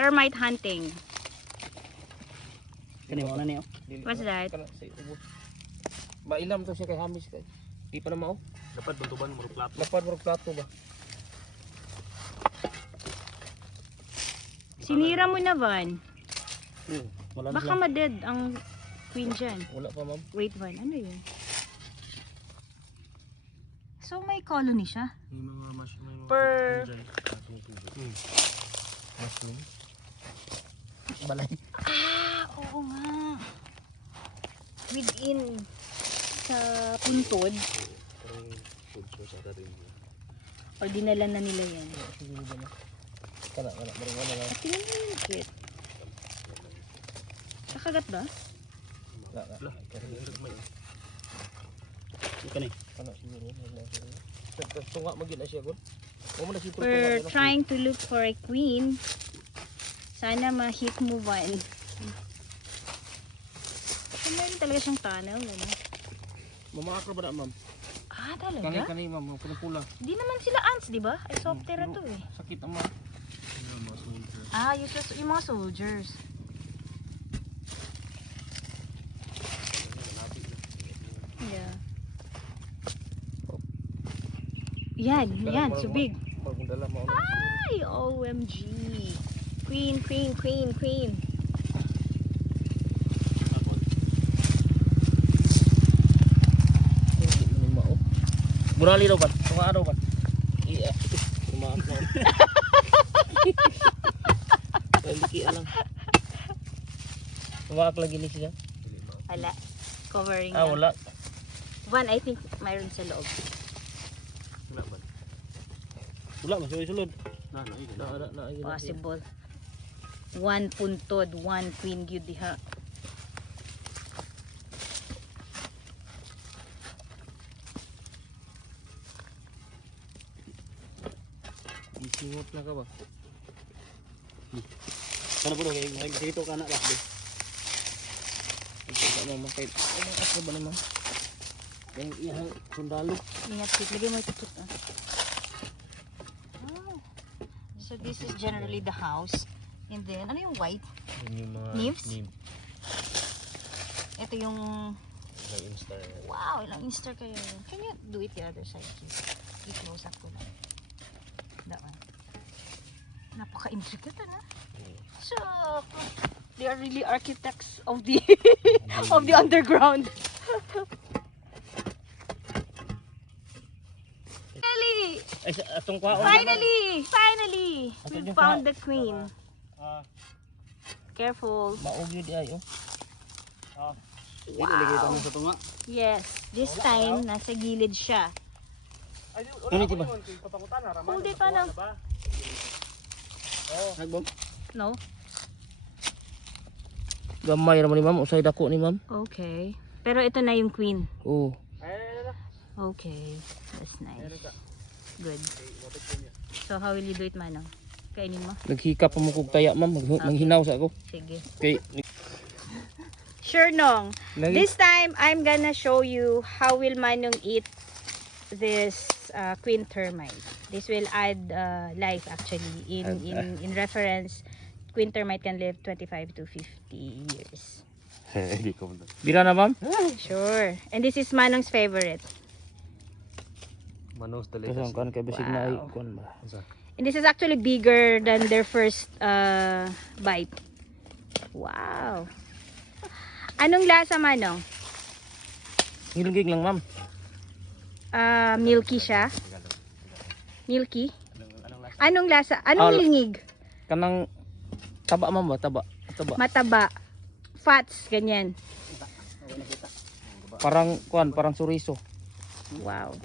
Termite hunting. Kani wala niyo. What's that? Mailam to siya kay Hamis kay. Di pa na mao. Dapat bantuban mo plato. Lapad mo plato ba? Sinira mo na, Van. Wala na Baka ma-dead ang queen dyan. Wala pa ma'am. Wait, Van. Ano yun? So, may colony siya? May mga mushroom. Per... Mushroom. Balay. Ah, oo nga. Within sa puntod. Or dinala na nila yan. Kana marunong na. At tingnan mo yung kit. Nakagat ba? Wala. Kani. Kana siguro. Tunga magina siya gud. We're trying to look for a queen. Sana ma-hit mo one. So, meron talaga siyang tunnel. Ano? Mamakro ba na ma'am? Ah, talaga? Kani ma'am, pula. Di naman sila ants, di ba? Ay, softera to eh. Sakit ang ma'am. Ah, yung mga soldiers. Yeah. Yan, subig. Pagdala mo. Ay, OMG. Queen. Murali daw ba? Tunga daw ba? Iya. Tumaak na. Liki lang. Tumaak lagi ni siya. Wala. Covering Ah, lang. wala. One, I think mayroon sa loob. Wala ba? Wala, masulod. Na. Possible. One puntod, one queen gyud diha. Isingot na ka ba? Kana po kay dito kana ra. Ito na makay. Ano ako ba naman? Yung ihang sundalo. Ingat, lagay mo ito. Oh. So this is generally the house. And then, ano yung white? Yung mga Nymphs? nymph. Ito yung... Ilang instar. Wow, ilang instar kayo. Can you do it the other side, please? I-close up ko lang. That one. Napaka-intricate, ano? So, they are really architects of the of the underground. Finally! Ay, atong kwaon. Finally! We found the queen. Careful. Maog yun di ay, oh. Wow. sa tunga. Yes, this time, nasa gilid siya. Ano ito ba? Hold it, ano? Nagbom. No? Gamay naman ni ma'am. Usay dako ni ma'am. Okay. Pero ito na yung queen. Oo. Okay. That's nice. Good. So, how will you do it, Manong? Kainin mo? Naghikap pa mo kong taya ma'am. Manghinaw sa ako. Sige. Okay. Sure, Nong. Lagi- This time, I'm gonna show you how will Manong eat this queen termite. This will add life actually. In reference, queen termite can live 25 to 50 years. Bira na ma'am? Sure. And this is Manong's favorite. Manos Kasi ang kan kay basig na ay Wow. kon ba. And this is actually bigger than their first bite. Wow. Anong lasa, Manong? Ngilgig lang ma'am. Milky siya. Milky? Anong lasa? Anong lingig? Kanang taba ma'am ba? Taba. Mataba. Fats, ganyan. Parang kuan, parang suriso. Wow.